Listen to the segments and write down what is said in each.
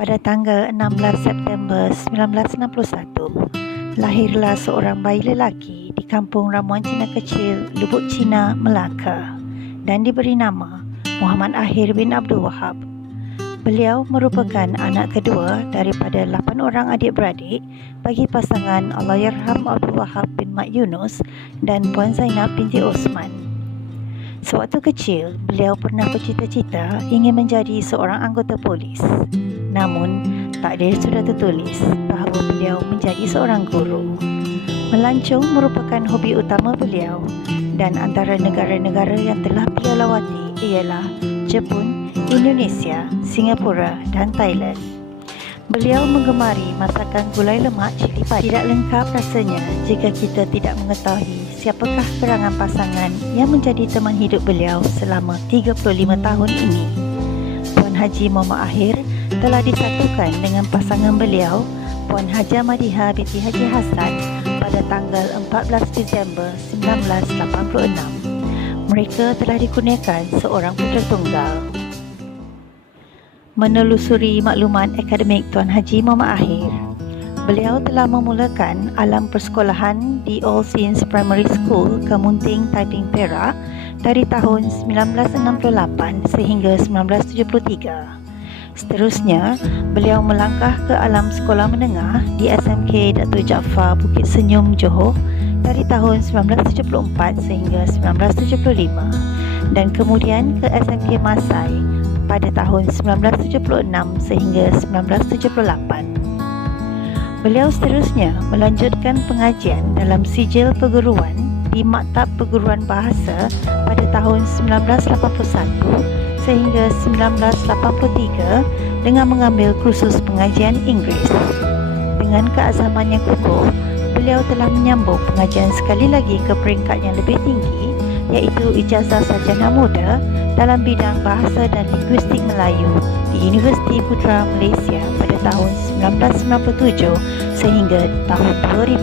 Pada tanggal 16 September 1961, lahirlah seorang bayi lelaki di kampung ramuan Cina kecil, Lubuk Cina, Melaka, dan diberi nama Muhammad Ahir bin Abdul Wahab. Beliau merupakan anak kedua daripada 8 orang adik-beradik bagi pasangan Allahyarham Abdul Wahab bin Mat Yunus dan Puan Zainab binti Osman. Sewaktu kecil, beliau pernah bercita-cita ingin menjadi seorang anggota polis. Namun, takdir sudah tertulis bahawa beliau menjadi seorang guru. Melancong merupakan hobi utama beliau, dan antara negara-negara yang telah beliau lawati ialah Jepun, Indonesia, Singapura dan Thailand. Beliau menggemari masakan gulai lemak cili padi. Tidak lengkap rasanya jika kita tidak mengetahui siapakah gerangan pasangan yang menjadi teman hidup beliau selama 35 tahun ini. Puan Haji Muhammad Ahir telah disatukan dengan pasangan beliau, Puan Haja Madiha binti Haji Hassan, pada tanggal 14 Disember 1986. Mereka telah dikurniakan seorang putera tunggal. Menelusuri maklumat akademik Tuan Haji Muhammad Ahir, beliau telah memulakan alam persekolahan di All Saints Primary School, Kemunting, Taiping, Perak dari tahun 1968 sehingga 1973. Seterusnya, beliau melangkah ke alam sekolah menengah di SMK Datuk Jaafar Bukit Senyum, Johor dari tahun 1974 sehingga 1975 dan kemudian ke SMK Masai pada tahun 1976 sehingga 1978. Beliau seterusnya melanjutkan pengajian dalam sijil perguruan di Maktab Perguruan Bahasa pada tahun 1981 sehingga 1983 dengan mengambil kursus pengajian Inggeris. Dengan keazaman yang kukuh, beliau telah menyambung pengajian sekali lagi ke peringkat yang lebih tinggi, iaitu ijazah sarjana muda dalam bidang bahasa dan linguistik Melayu di Universiti Putra Malaysia pada tahun 1997 sehingga tahun 2000.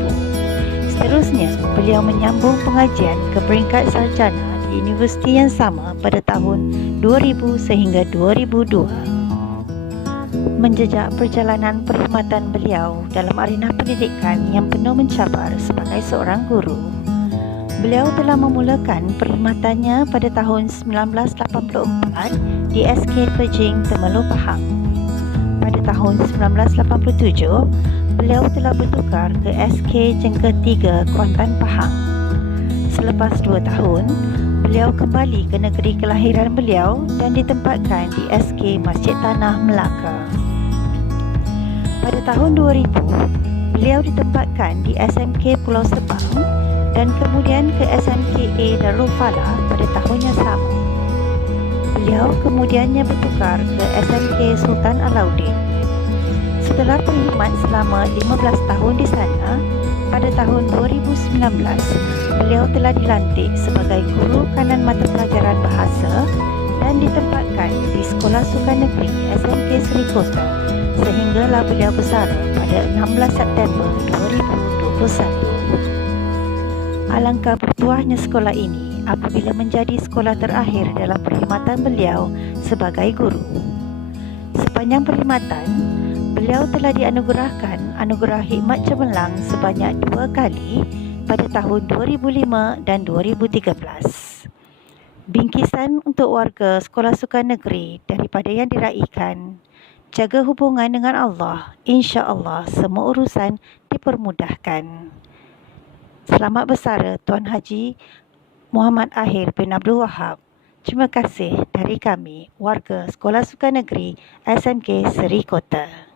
Seterusnya, beliau menyambung pengajian ke peringkat sarjana di universiti yang sama pada tahun 2000 sehingga 2002. Menjejak perjalanan perkhidmatan beliau dalam arena pendidikan yang penuh mencabar sebagai seorang guru, beliau telah memulakan perkhidmatannya pada tahun 1984 di SK Pejing, Temerloh, Pahang. Pada tahun 1987, beliau telah bertukar ke SK Jengke 3, Kuantan, Pahang. Selepas 2 tahun, beliau kembali ke negeri kelahiran beliau dan ditempatkan di SK Masjid Tanah, Melaka. Pada tahun 2000, beliau ditempatkan di SMK Pulau Sepang dan kemudian ke SMKA Darul Falah pada tahun yang sama. Beliau kemudiannya bertukar ke SMK Sultan Alauddin. Setelah berkhidmat selama 15 tahun di sana, pada tahun 2019, beliau telah dilantik sebagai guru kanan mata pelajaran bahasa dan ditempatkan di Sekolah Sukan Negeri SMK Serikota sehinggalah beliau bersara pada 16 September 2021. Alangkah bertuahnya sekolah ini apabila menjadi sekolah terakhir dalam perkhidmatan beliau sebagai guru. Sepanjang perkhidmatan, beliau telah dianugerahkan anugerah khidmat cemerlang sebanyak 2 kali pada tahun 2005 dan 2013. Bingkisan untuk warga Sekolah Sukan Negeri daripada yang diraikan, jaga hubungan dengan Allah, insya-Allah semua urusan dipermudahkan. Selamat bersara Tuan Haji Muhammad Ahir bin Abdul Wahab. Terima kasih dari kami, warga Sekolah Sukan Negeri SMK Serikota.